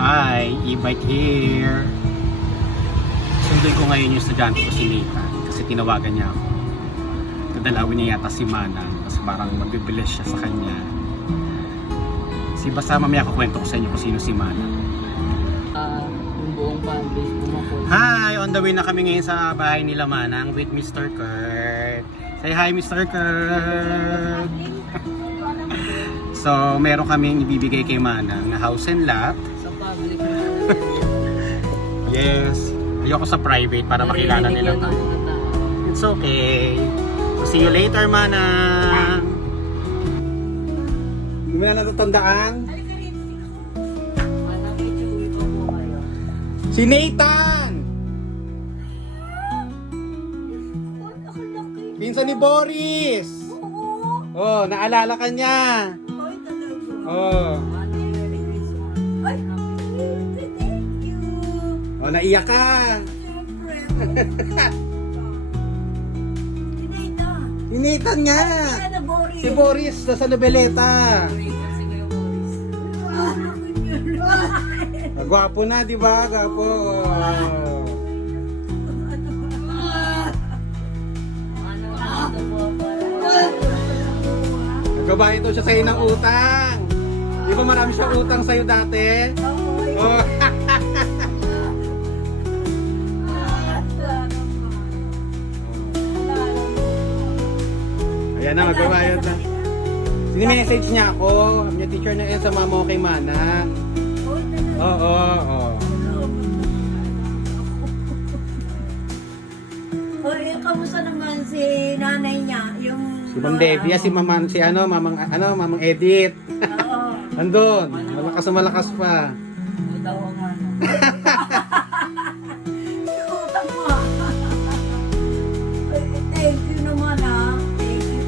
Hi, e-bike here. Sunduin ko ngayon yung estudyante ko si Nathan kasi tinawagan niya ako. Dadalawin niya yata si Manang kasi parang magbibilis siya sa kanya. Basta mamaya kukwento ko sa inyo kung sino si Manang. Yung buong family ko. Hi! On the way na kami ngayon sa bahay nila Manang with Mr. Kurt. Say hi, Mr. Kurt! So, meron kaming ibibigay kay Manang na house and lot. Sa public. Yes. Ayoko sa private para makilala nila tayo. It's okay. So, see you later, Manang! Hindi mo na natatandaan? Si Nathan! Pinsan ni Boris! Oh, naalala ka niya! Oh. Oh, naiyak ka! Si Nathan nga! Si Boris sa Nobeleta! Gwapo na, di ba? Gwapo. Nagbabayad daw siya sa'yo ng utang. Di ba marami siyang utang sa'yo dati? Oh. Ayan na, magbabayad na. Sini-message niya ako. Yung teacher niya yan sa mama ko kay Manang. Oo. Kamusta naman si nanay niya? Yung Si Ma'am Debbie, si Mamang Edith. Oo. Andun, malakas pa. Daw ang ano. Utang mo. Thank you naman ha. Thank you.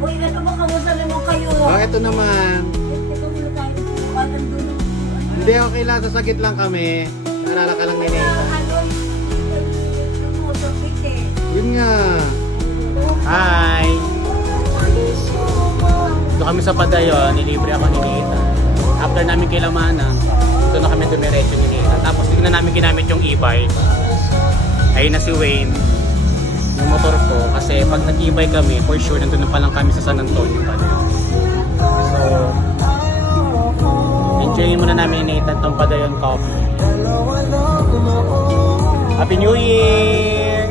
Uy, ano ba kamusta naman kayo? Oh, eto naman. Ito muna tayo. Nandun. Hindi, okay lang, sasagit lang kami. Naalala ka lang ni Nate. Ano yung motor bike eh. Yun nga. Hi! Dito kami sa Padayon, nilibre ako ni Nate. After namin kay Manang, dito na kami dumiretso ni Nate. Tapos hindi na namin ginamit yung e-bike. Ayun na si Wayne. Yung motor ko. Kasi pag nag-e-bike kami, for sure, nandun na pa lang kami sa San Antonio pa din. So, enjoyin muna namin ni Nathan tong Padayon Coffee. Happy New Year!